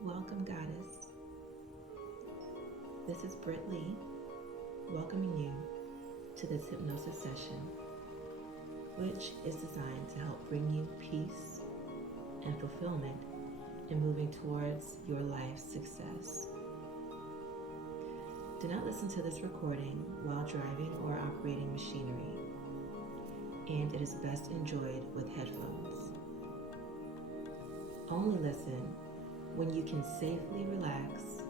Welcome, Goddess. This is Britt Lee, welcoming you to this hypnosis session, which is designed to help bring you peace and fulfillment in moving towards your life's success. Do not listen to this recording while driving or operating machinery, and it is best enjoyed with headphones. Only listen when you can safely relax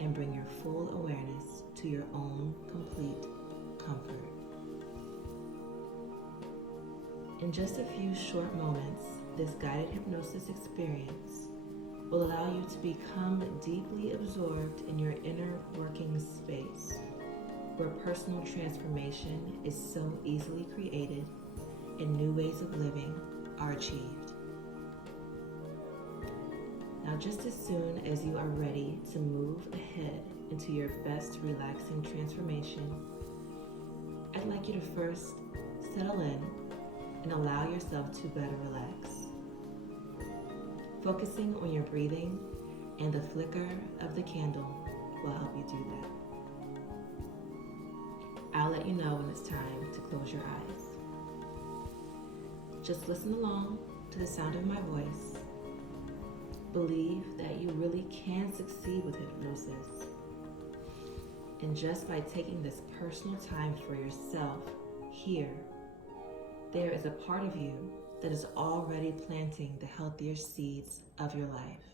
and bring your full awareness to your own complete comfort. In just a few short moments, this guided hypnosis experience will allow you to become deeply absorbed in your inner working space, where personal transformation is so easily created and new ways of living are achieved. Now, just as soon as you are ready to move ahead into your best relaxing transformation, I'd like you to first settle in and allow yourself to better relax. Focusing on your breathing and the flicker of the candle will help you do that. I'll let you know when it's time to close your eyes. Just listen along to the sound of my voice. Believe that you really can succeed with hypnosis. And just by taking this personal time for yourself here, there is a part of you that is already planting the healthier seeds of your life.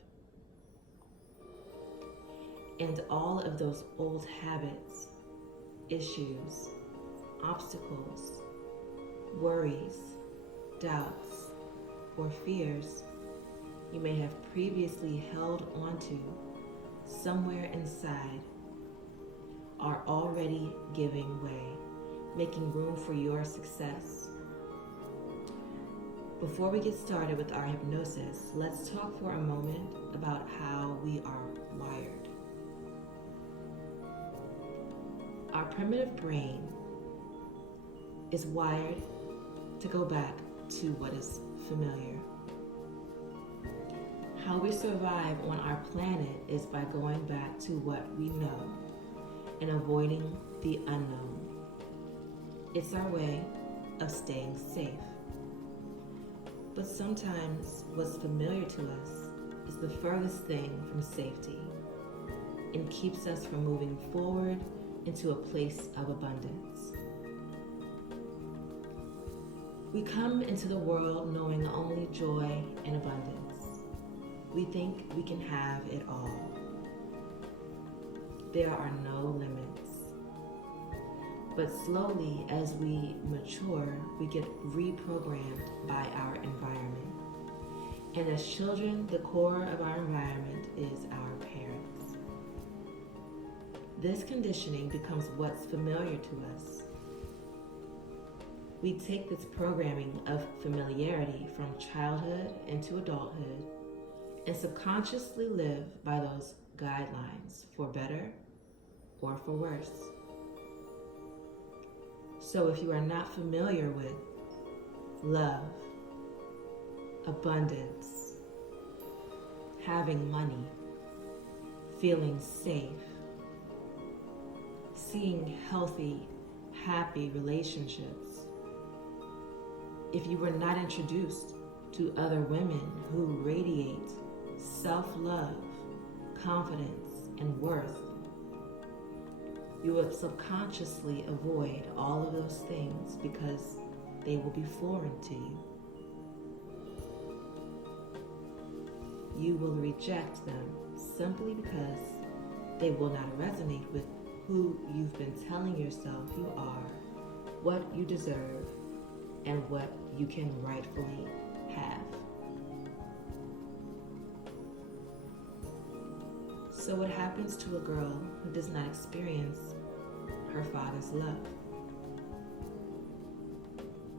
And all of those old habits, issues, obstacles, worries, doubts, or fears you may have previously held onto somewhere inside are already giving way, making room for your success. Before we get started with our hypnosis, let's talk for a moment about how we are wired. Our primitive brain is wired to go back to what is familiar. How we survive on our planet is by going back to what we know and avoiding the unknown. It's our way of staying safe. But sometimes what's familiar to us is the furthest thing from safety and keeps us from moving forward into a place of abundance. We come into the world knowing only joy and abundance. We think we can have it all. There are no limits. But slowly, as we mature, we get reprogrammed by our environment. And as children, the core of our environment is our parents. This conditioning becomes what's familiar to us. We take this programming of familiarity from childhood into adulthood and subconsciously live by those guidelines for better or for worse. So if you are not familiar with love, abundance, having money, feeling safe, seeing healthy, happy relationships, if you were not introduced to other women who radiate self-love, confidence, and worth, you will subconsciously avoid all of those things because they will be foreign to you. You will reject them simply because they will not resonate with who you've been telling yourself you are, what you deserve, and what you can rightfully have. So what happens to a girl who does not experience her father's love?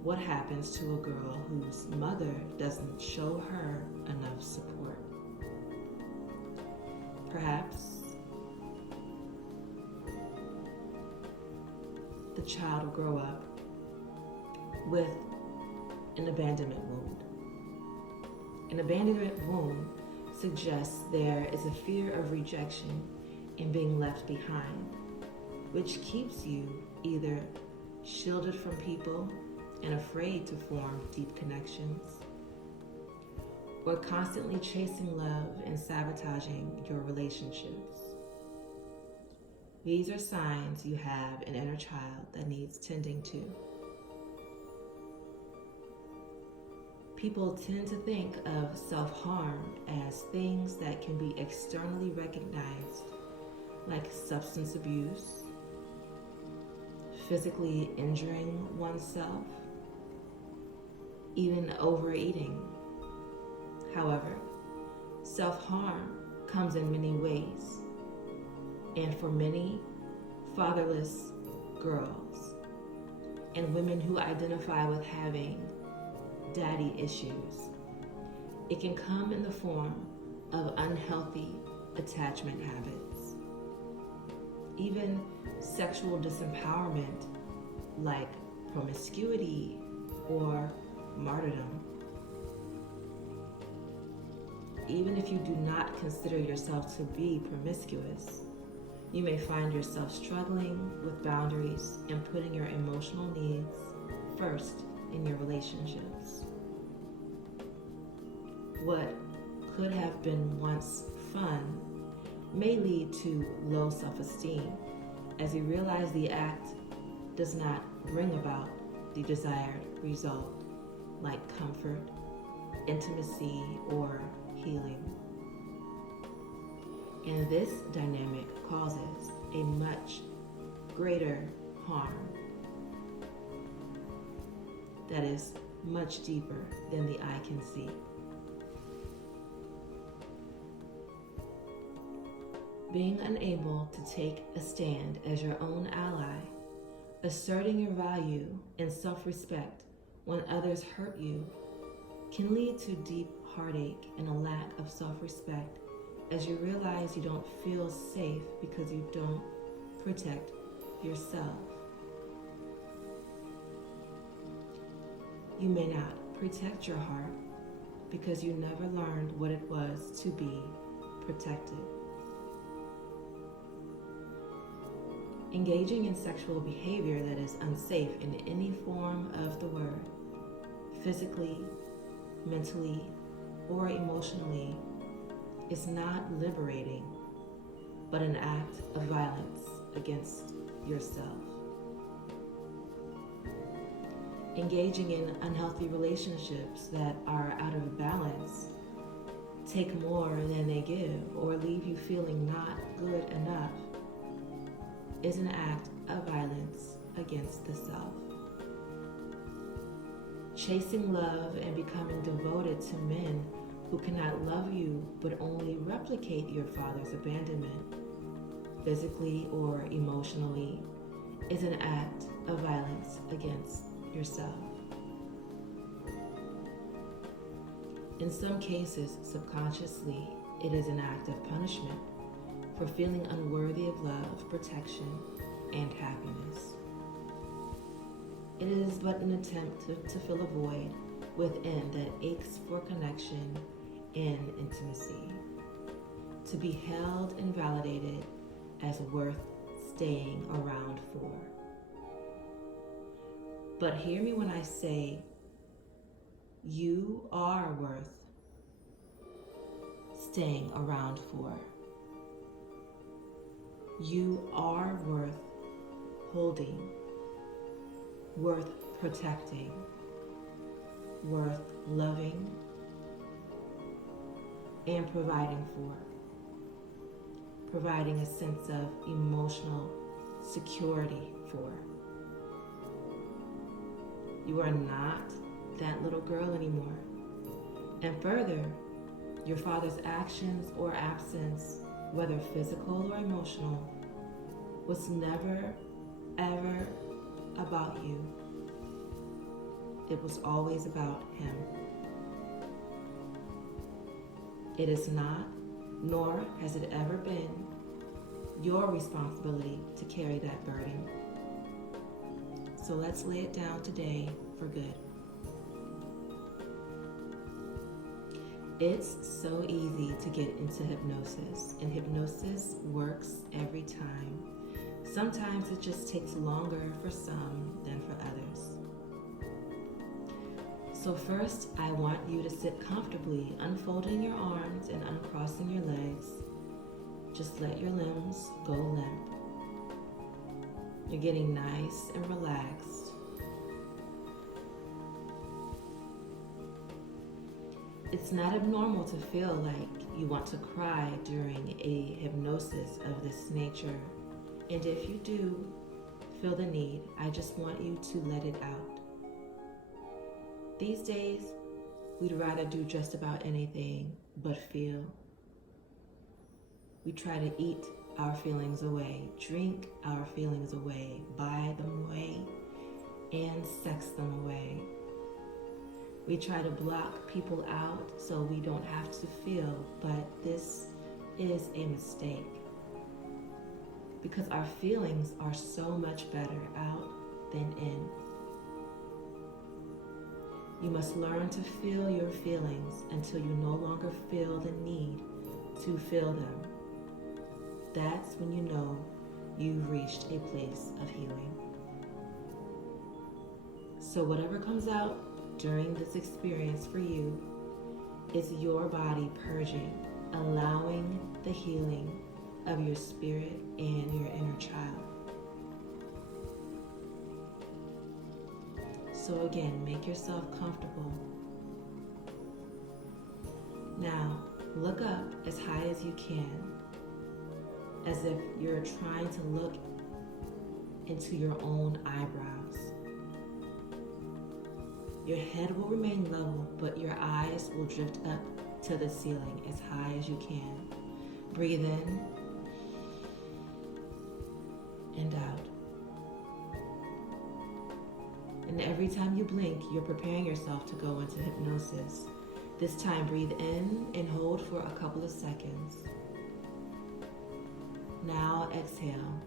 What happens to a girl whose mother doesn't show her enough support? Perhaps the child will grow up with an abandonment wound. An abandonment wound suggests there is a fear of rejection and being left behind, which keeps you either shielded from people and afraid to form deep connections, or constantly chasing love and sabotaging your relationships. These are signs you have an inner child that needs tending to. People tend to think of self-harm as things that can be externally recognized, like substance abuse, physically injuring oneself, even overeating. However, self-harm comes in many ways, and for many fatherless girls and women who identify with having daddy issues, it can come in the form of unhealthy attachment habits, even sexual disempowerment like promiscuity or martyrdom. Even if you do not consider yourself to be promiscuous, you may find yourself struggling with boundaries and putting your emotional needs first in your relationships. What could have been once fun may lead to low self-esteem as you realize the act does not bring about the desired result, like comfort, intimacy, or healing. And this dynamic causes a much greater harm that is much deeper than the eye can see. Being unable to take a stand as your own ally, asserting your value and self-respect when others hurt you, can lead to deep heartache and a lack of self-respect as you realize you don't feel safe because you don't protect yourself. You may not protect your heart because you never learned what it was to be protected. Engaging in sexual behavior that is unsafe in any form of the word, physically, mentally, or emotionally, is not liberating, but an act of violence against yourself. Engaging in unhealthy relationships that are out of balance, take more than they give, or leave you feeling not good enough, is an act of violence against the self. Chasing love and becoming devoted to men who cannot love you but only replicate your father's abandonment, physically or emotionally, is an act of violence against yourself. In some cases, subconsciously, it is an act of punishment for feeling unworthy of love, protection, and happiness. It is but an attempt to fill a void within that aches for connection and intimacy, to be held and validated as worth staying around for. But hear me when I say, you are worth staying around for. You are worth holding, worth protecting, worth loving, and providing for. Providing a sense of emotional security for. You are not that little girl anymore. And further, your father's actions or absence, whether physical or emotional, was never, ever about you. It was always about him. It is not, nor has it ever been, your responsibility to carry that burden. So let's lay it down today for good. It's so easy to get into hypnosis, and hypnosis works every time. Sometimes it just takes longer for some than for others. So first, I want you to sit comfortably, unfolding your arms and uncrossing your legs. Just let your limbs go limp. You're getting nice and relaxed. It's not abnormal to feel like you want to cry during a hypnosis of this nature. And if you do feel the need, I just want you to let it out. These days, we'd rather do just about anything but feel. We try to eat our feelings away, drink our feelings away, buy them away, and sex them away. We try to block people out so we don't have to feel, but this is a mistake. Because our feelings are so much better out than in. You must learn to feel your feelings until you no longer feel the need to feel them. That's when you know you've reached a place of healing. So whatever comes out during this experience for you is your body purging, allowing the healing of your spirit and your inner child. So again, make yourself comfortable. Now, look up as high as you can, as if you're trying to look into your own eyebrows. Your head will remain level, but your eyes will drift up to the ceiling as high as you can. Breathe in and out. And every time you blink, you're preparing yourself to go into hypnosis. This time, breathe in and hold for a couple of seconds. Now exhale.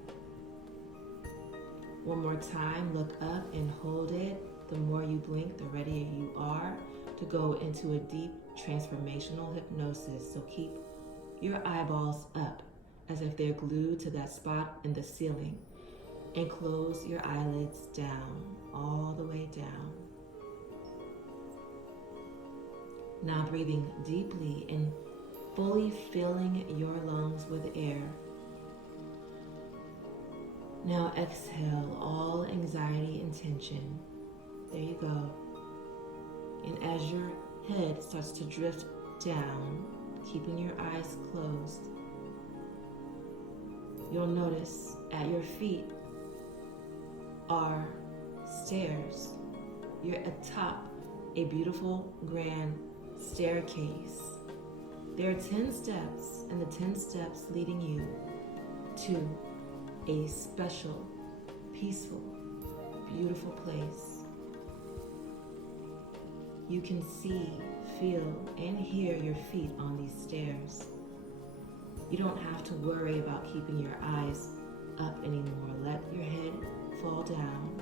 One more time, look up and hold it. The more you blink, the readier you are to go into a deep transformational hypnosis. So keep your eyeballs up as if they're glued to that spot in the ceiling, and close your eyelids down, all the way down. Now breathing deeply and fully filling your lungs with air. Now exhale all anxiety and tension. There you go. And as your head starts to drift down, keeping your eyes closed, you'll notice at your feet are stairs. You're atop a beautiful grand staircase. There are 10 steps, and the 10 steps leading you to a special, peaceful, beautiful place. You can see, feel, and hear your feet on these stairs. You don't have to worry about keeping your eyes up anymore. Let your head fall down,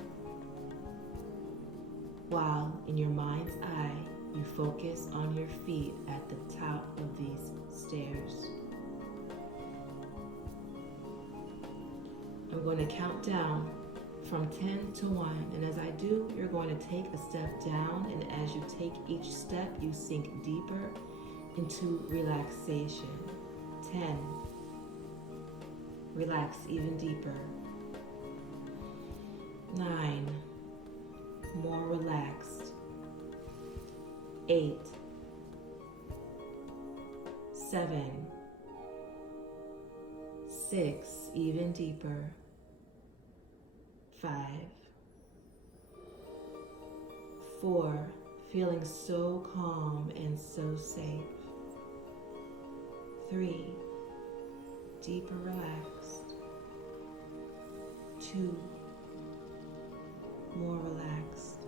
while in your mind's eye, you focus on your feet at the top of these stairs. I'm going to count down from 10 to 1, and as I do, you're going to take a step down, and as you take each step, you sink deeper into relaxation. 10. Relax even deeper. 9. More relaxed. 8. 7. 6. Even deeper. 5. 4. Feeling so calm and so safe. 3. Deeper relaxed. 2. More relaxed.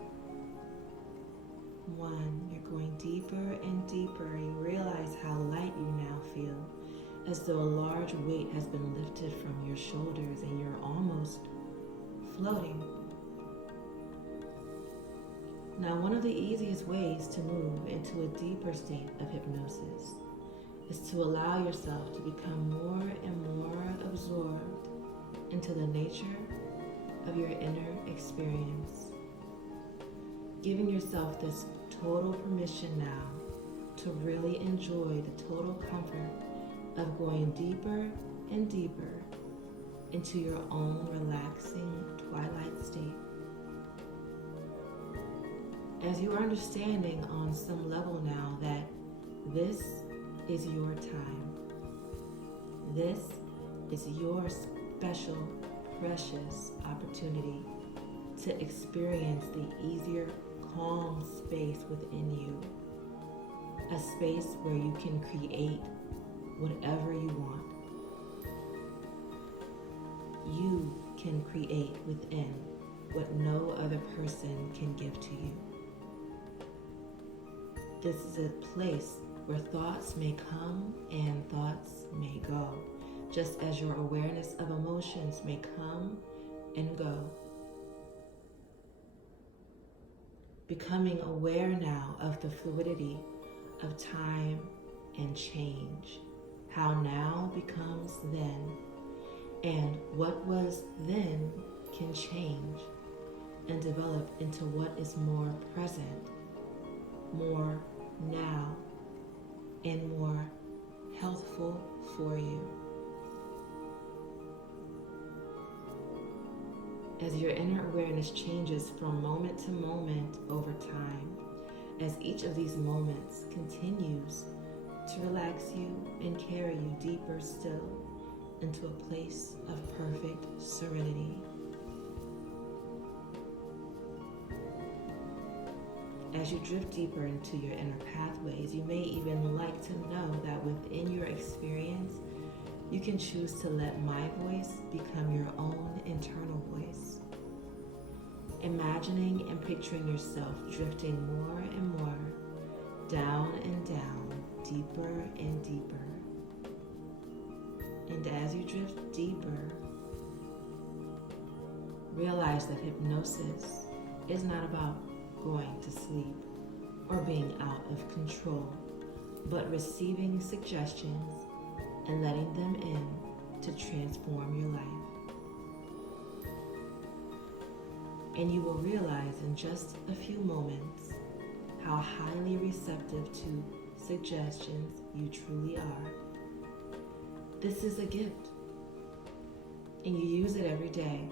1. You're going deeper and deeper. You realize how light you now feel, as though a large weight has been lifted from your shoulders and you're almost floating. Now, one of the easiest ways to move into a deeper state of hypnosis is to allow yourself to become more and more absorbed into the nature of your inner experience, giving yourself this total permission now to really enjoy the total comfort of going deeper and deeper into your own relaxing twilight state. As you are understanding on some level now that this is your time, this is your special, precious opportunity to experience the easier, calm space within you, a space where you can create whatever you want. You can create within what no other person can give to you. This is a place where thoughts may come and thoughts may go, just as your awareness of emotions may come and go. Becoming aware now of the fluidity of time and change, how now becomes then, and what was then can change and develop into what is more present, more now, and more healthful for you. As your inner awareness changes from moment to moment over time, as each of these moments continues to relax you and carry you deeper still into a place of perfect serenity. As you drift deeper into your inner pathways, you may even like to know that within your experience, you can choose to let my voice become your own internal voice. Imagining and picturing yourself drifting more and more, down and down, deeper and deeper. And as you drift deeper, realize that hypnosis is not about going to sleep or being out of control, but receiving suggestions and letting them in to transform your life. And you will realize in just a few moments how highly receptive to suggestions you truly are. This is a gift, and you use it every day.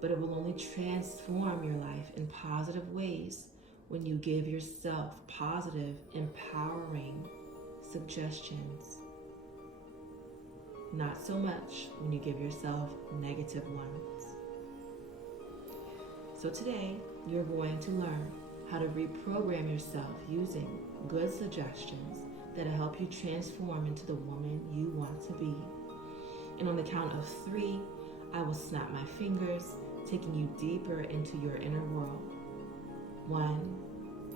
But it will only transform your life in positive ways when you give yourself positive, empowering suggestions. Not so much when you give yourself negative ones. So today, you're going to learn how to reprogram yourself using good suggestions that'll help you transform into the woman you want to be. And on the count of 3, I will snap my fingers, taking you deeper into your inner world. 1,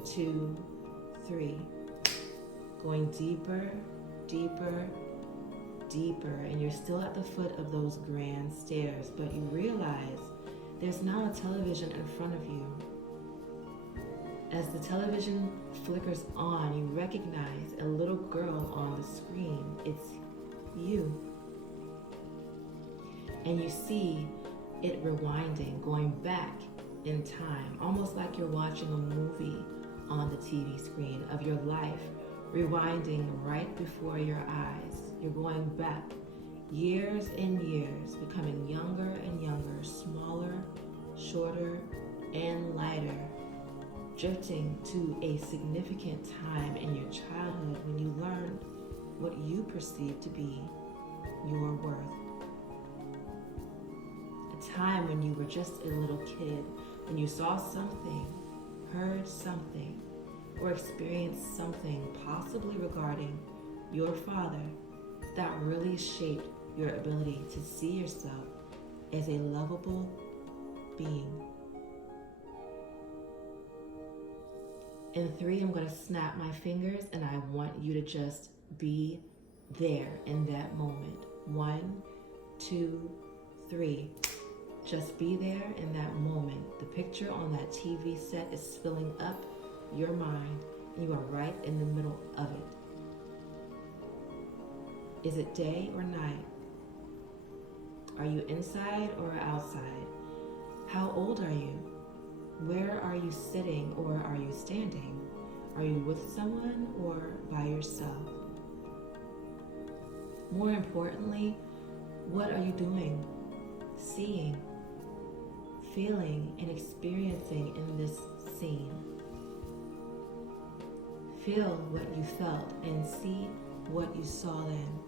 2, 3. Going deeper, deeper, deeper, and you're still at the foot of those grand stairs, but you realize there's now a television in front of you. As the television flickers on, you recognize a little girl on the screen. It's you. And you see it rewinding, going back in time, almost like you're watching a movie on the TV screen of your life, rewinding right before your eyes. You're going back years and years, becoming younger and younger, smaller, shorter, and lighter, drifting to a significant time in your childhood when you learned what you perceived to be your worth. A time when you were just a little kid, when you saw something, heard something, or experienced something possibly regarding your father that really shaped your ability to see yourself as a lovable being. In 3, I'm going to snap my fingers and I want you to just be there in that moment. 1, 2, 3. Just be there in that moment. The picture on that TV set is filling up your mind, and you are right in the middle of it. Is it day or night? Are you inside or outside? How old are you? Where are you sitting or are you standing? Are you with someone or by yourself? More importantly, what are you doing, seeing, feeling, and experiencing in this scene? Feel what you felt and see what you saw then.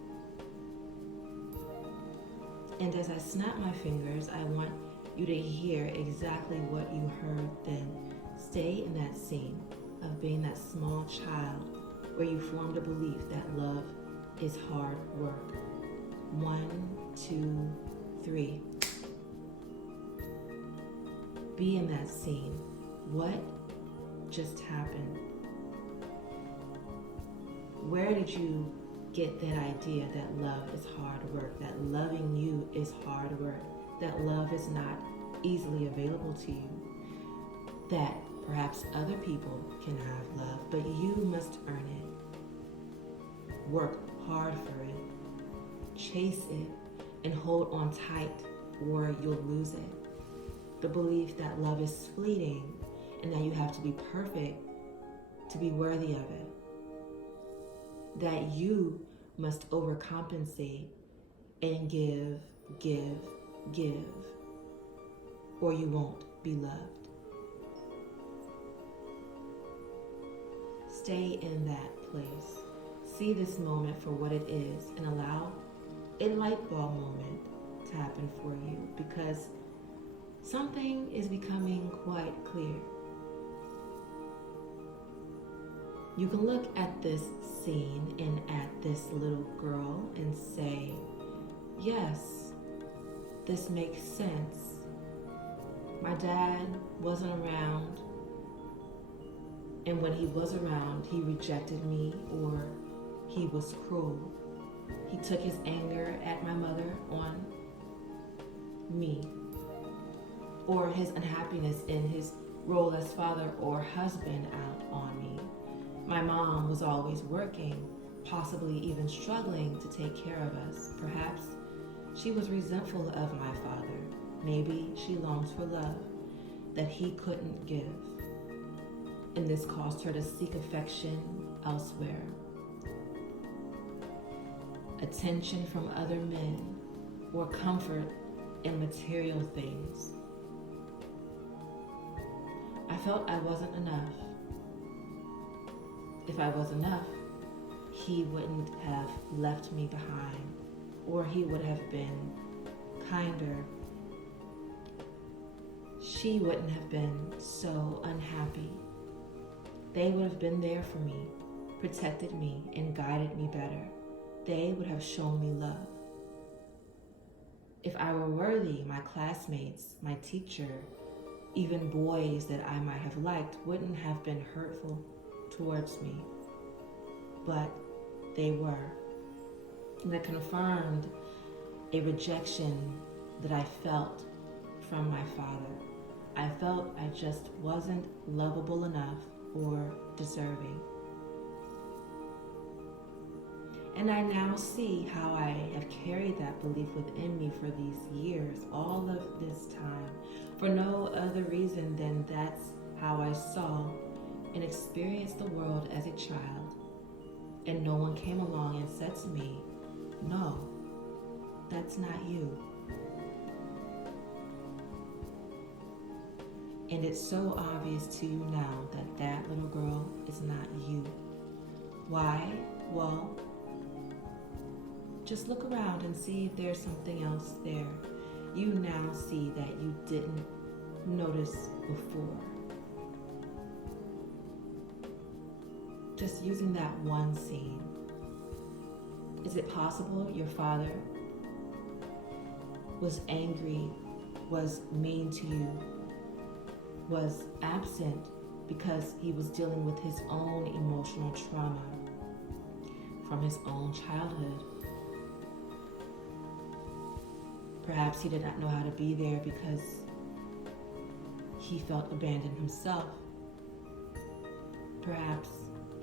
And as I snap my fingers, I want you to hear exactly what you heard then. Stay in that scene of being that small child where you formed a belief that love is hard work. 1, 2, 3. Be in that scene. What just happened? Where did you get that idea that love is hard work, that loving you is hard work, that love is not easily available to you, that perhaps other people can have love, but you must earn it. Work hard for it. Chase it and hold on tight or you'll lose it. The belief that love is fleeting and that you have to be perfect to be worthy of it. That you must overcompensate and give, or you won't be loved. Stay in that place. See this moment for what it is and allow a light bulb moment to happen for you, because something is becoming quite clear. You can look at this scene and at this little girl and say, yes, this makes sense. My dad wasn't around, and when he was around, he rejected me or he was cruel. He took his anger at my mother on me, or his unhappiness in his role as father or husband out on me. My mom was always working, possibly even struggling to take care of us. Perhaps she was resentful of my father. Maybe she longed for love that he couldn't give. And this caused her to seek affection elsewhere. Attention from other men or comfort in material things. I felt I wasn't enough. If I was enough, he wouldn't have left me behind, or he would have been kinder. She wouldn't have been so unhappy. They would have been there for me, protected me, and guided me better. They would have shown me love. If I were worthy, my classmates, my teacher, even boys that I might have liked wouldn't have been hurtful towards me, but they were. And it confirmed a rejection that I felt from my father. I felt I just wasn't lovable enough or deserving. And I now see how I have carried that belief within me for these years, all of this time, for no other reason than that's how I saw and experienced the world as a child. And no one came along and said to me, no, that's not you. And it's so obvious to you now that that little girl is not you. Why? Well, just look around and see if there's something else there. You now see that you didn't notice before. Just using that one scene. Is it possible your father was angry, was mean to you, was absent because he was dealing with his own emotional trauma from his own childhood? Perhaps he did not know how to be there because he felt abandoned himself. Perhaps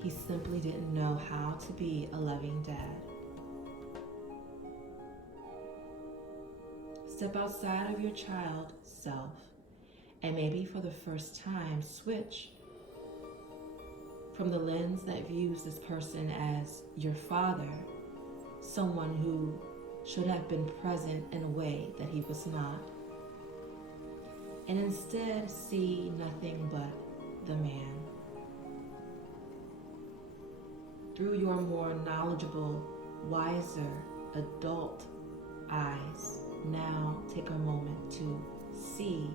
he simply didn't know how to be a loving dad. Step outside of your child self and maybe for the first time switch from the lens that views this person as your father, someone who should have been present in a way that he was not, and instead see nothing but the man. Through your more knowledgeable, wiser, adult eyes, now take a moment to see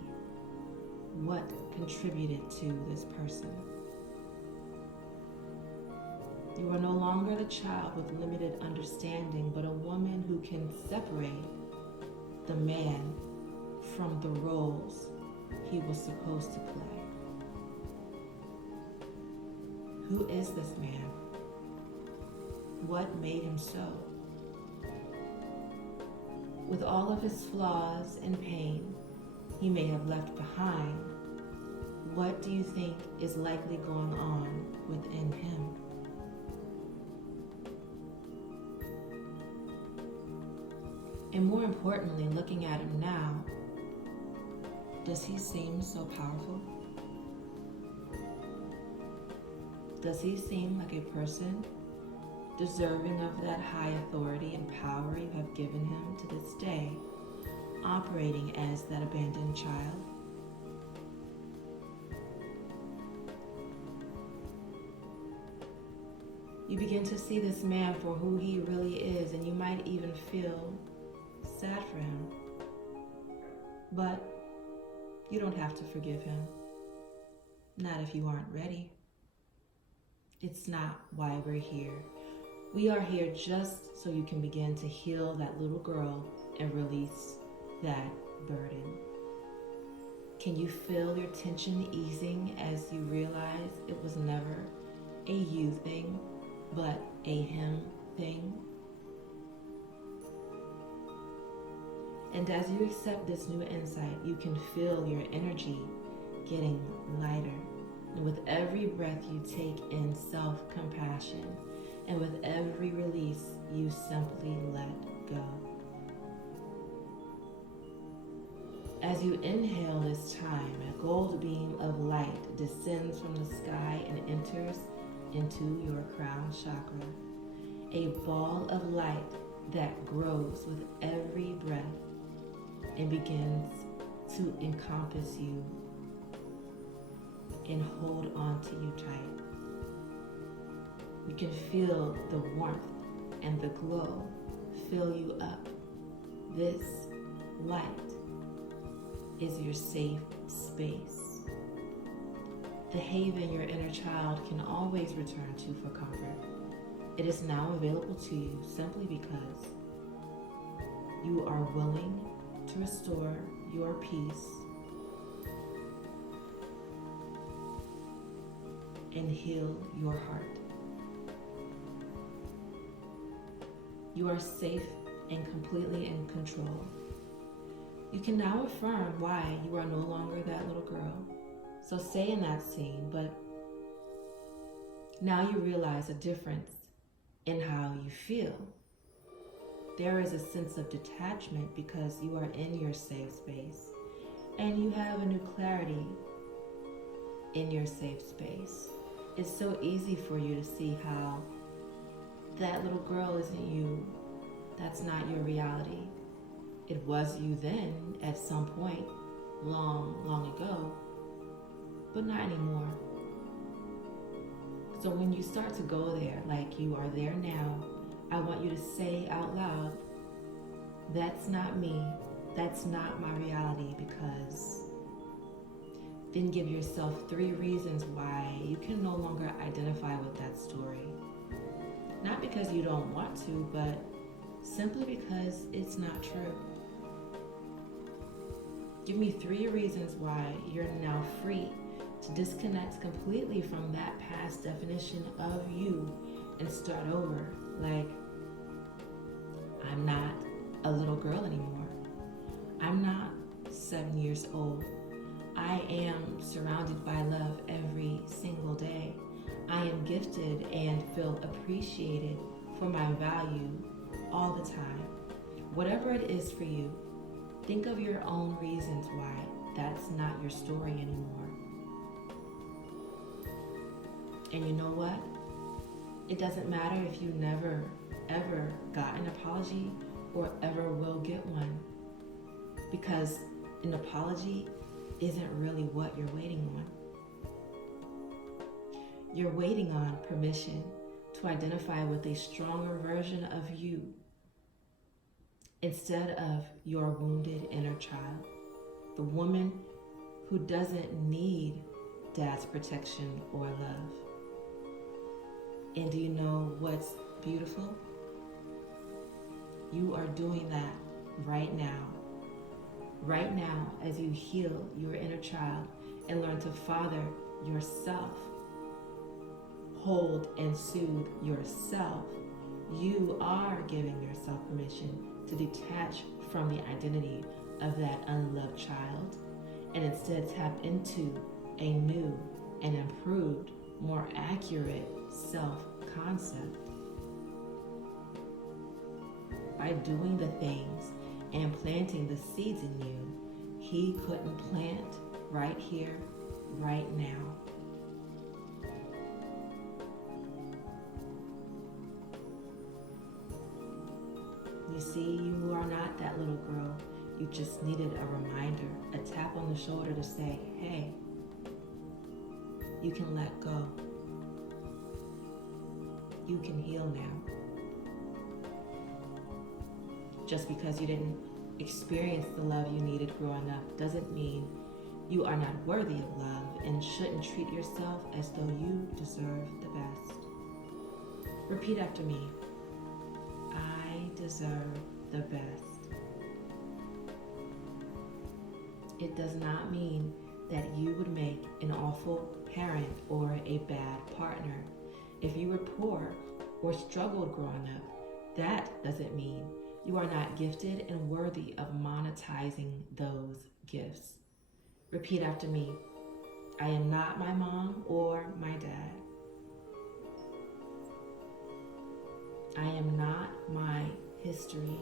what contributed to this person. You are no longer the child with limited understanding, but a woman who can separate the man from the roles he was supposed to play. Who is this man? What made him so? With all of his flaws and pain he may have left behind, what do you think is likely going on within him? And more importantly, looking at him now, does he seem so powerful? Does he seem like a person deserving of that high authority and power you have given him to this day, operating as that abandoned child? You begin to see this man for who he really is, and you might even feel sad for him. But you don't have to forgive him. Not if you aren't ready. It's not why we're here. We are here just so you can begin to heal that little girl and release that burden. Can you feel your tension easing as you realize it was never a you thing, but a him thing? And as you accept this new insight, you can feel your energy getting lighter. And with every breath you take in self-compassion, and with every release, you simply let go. As you inhale this time, a gold beam of light descends from the sky and enters into your crown chakra. A ball of light that grows with every breath and begins to encompass you and hold on to you tight. You can feel the warmth and the glow fill you up. This light is your safe space, the haven your inner child can always return to for comfort. It is now available to you simply because you are willing to restore your peace and heal your heart. You are safe and completely in control. You can now affirm why you are no longer that little girl. So stay in that scene, but now you realize a difference in how you feel. There is a sense of detachment because you are in your safe space, and you have a new clarity in your safe space. It's so easy for you to see how that little girl isn't you. That's not your reality. It was you then at some point, long, long ago, but not anymore. So when you start to go there, like you are there now, I want you to say out loud, that's not me, that's not my reality, because then give yourself 3 reasons why you can no longer identify with that story. Not because you don't want to, but simply because it's not true. Give me 3 reasons why you're now free to disconnect completely from that past definition of you and start over. Like, I'm not a little girl anymore. I'm not 7 years old. I am surrounded by love every single day. I am gifted and feel appreciated for my value all the time. Whatever it is for you, think of your own reasons why that's not your story anymore. And you know what? It doesn't matter if you never, ever got an apology or ever will get one, because an apology isn't really what you're waiting on. You're waiting on permission to identify with a stronger version of you instead of your wounded inner child, the woman who doesn't need dad's protection or love. And do you know what's beautiful? You are doing that right now. Right now, as you heal your inner child and learn to father yourself, hold and soothe yourself, you are giving yourself permission to detach from the identity of that unloved child and instead tap into a new and improved, more accurate self-concept. By doing the things and planting the seeds in you he couldn't plant right here, right now. You see, you are not that little girl. You just needed a reminder, a tap on the shoulder to say, hey, you can let go. You can heal now. Just because you didn't experience the love you needed growing up doesn't mean you are not worthy of love and shouldn't treat yourself as though you deserve the best. Repeat after me. I deserve the best. It does not mean that you would make an awful parent or a bad partner. If you were poor or struggled growing up, that doesn't mean you are not gifted and worthy of monetizing those gifts. Repeat after me. I am not my mom or my dad. I am not my history.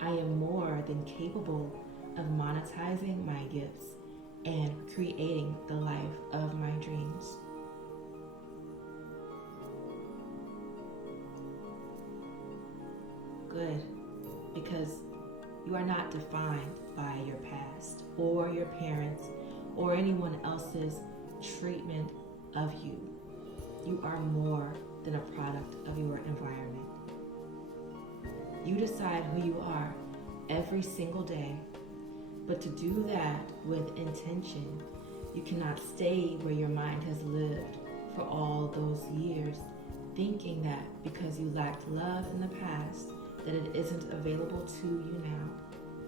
I am more than capable of monetizing my gifts and creating the life of my dreams. Good, because you are not defined by your past or your parents or anyone else's treatment of you. You are more than a product of your environment. You decide who you are every single day, but to do that with intention, you cannot stay where your mind has lived for all those years, thinking that because you lacked love in the past, that it isn't available to you now.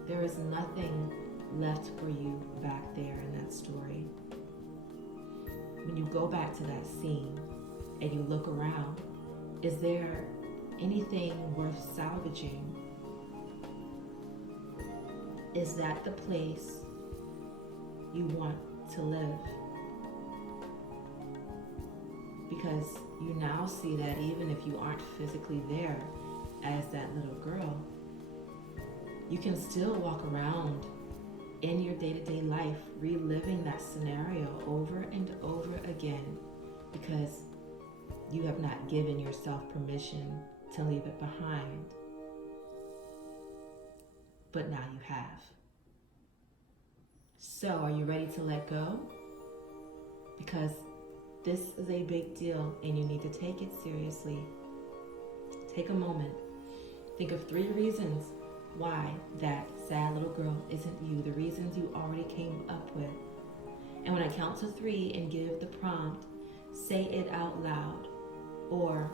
There is nothing left for you back there in that story. When you go back to that scene and you look around, is there anything worth salvaging? Is that the place you want to live? Because you now see that even if you aren't physically there as that little girl, you can still walk around in your day-to-day life reliving that scenario over and over again because you have not given yourself permission to leave it behind. But now you have. So are you ready to let go? Because this is a big deal and you need to take it seriously. Take a moment. Think of 3 reasons why that sad little girl isn't you, the reasons you already came up with. And when I count to 3 and give the prompt, say it out loud or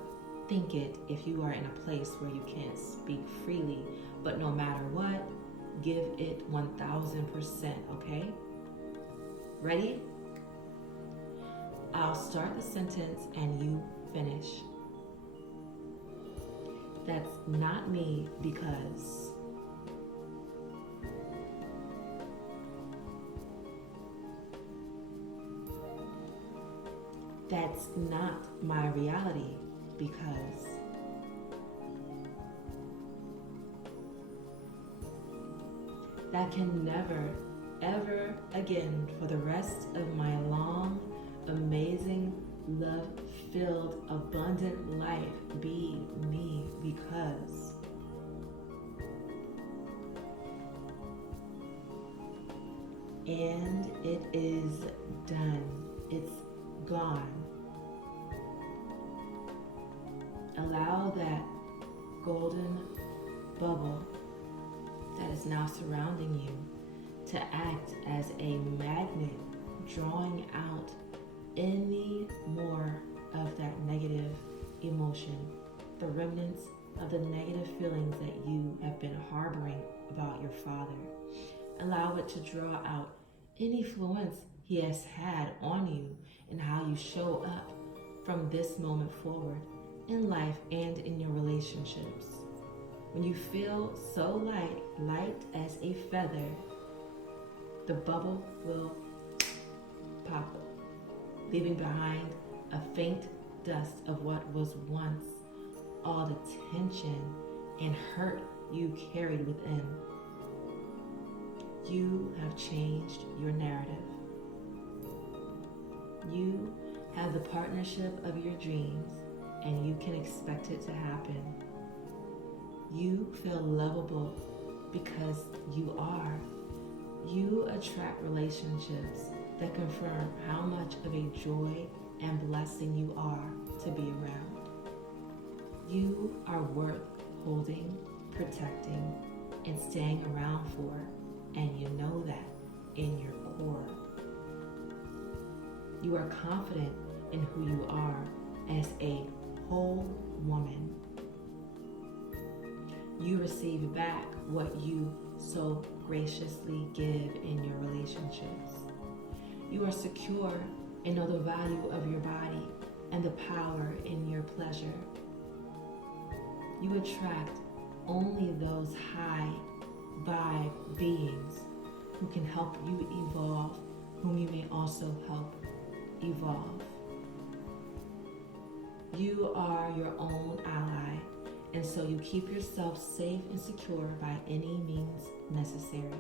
think it if you are in a place where you can't speak freely. But no matter what, give it 1000%, okay? Ready? I'll start the sentence and you finish. That's not me because that's not my reality because that can never, ever again for the rest of my long, amazing, love-filled, abundant life be me because and it is done. It's gone. Allow that golden bubble that is now surrounding you to act as a magnet, drawing out any more of that negative emotion, the remnants of the negative feelings that you have been harboring about your father. Allow it to draw out any influence he has had on you and how you show up from this moment forward in life and in your relationships. When you feel so light as a feather, the bubble will pop up, leaving behind a faint dust of what was once all the tension and hurt you carried within. You have changed your narrative. You have the partnership of your dreams, and you can expect it to happen. You feel lovable because you are. You attract relationships that confirm how much of a joy and blessing you are to be around. You are worth holding, protecting, and staying around for, and you know that in your core. You are confident in who you are as a whole woman. You receive back what you so graciously give in your relationships. You are secure and know the value of your body and the power in your pleasure. You attract only those high vibe beings who can help you evolve, whom you may also help evolve. You are your own ally, and so you keep yourself safe and secure by any means necessary.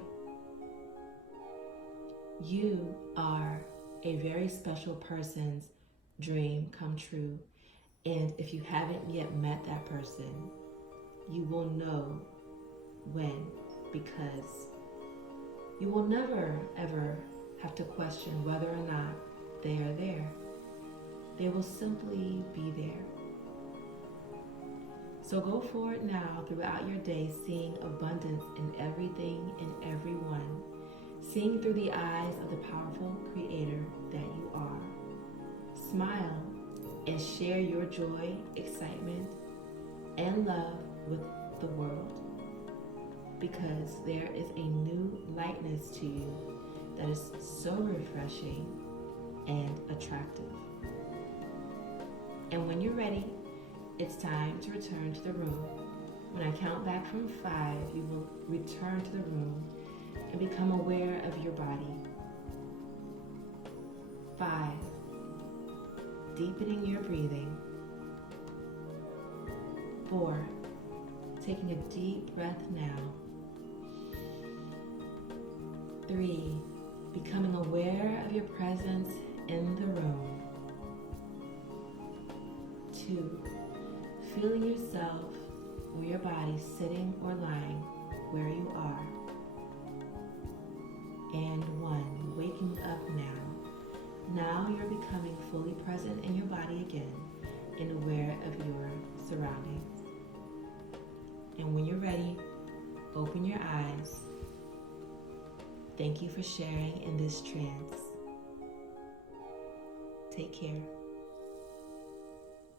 You are a very special person's dream come true, and if you haven't yet met that person, you will know when, because you will never ever have to question whether or not they are there. They will simply be there. So go forward now throughout your day, seeing abundance in everything and everyone, seeing through the eyes of the powerful creator that you are. Smile and share your joy, excitement, and love with the world, because there is a new lightness to you that is so refreshing and attractive. And when you're ready, it's time to return to the room. When I count back from 5, you will return to the room and become aware of your body. 5, deepening your breathing. 4, taking a deep breath now. 3, becoming aware of your presence in the room. 2, feeling yourself or your body sitting or lying where you are. And 1, waking up now. Now you're becoming fully present in your body again and aware of your surroundings. And when you're ready, open your eyes. Thank you for sharing in this trance. Take care.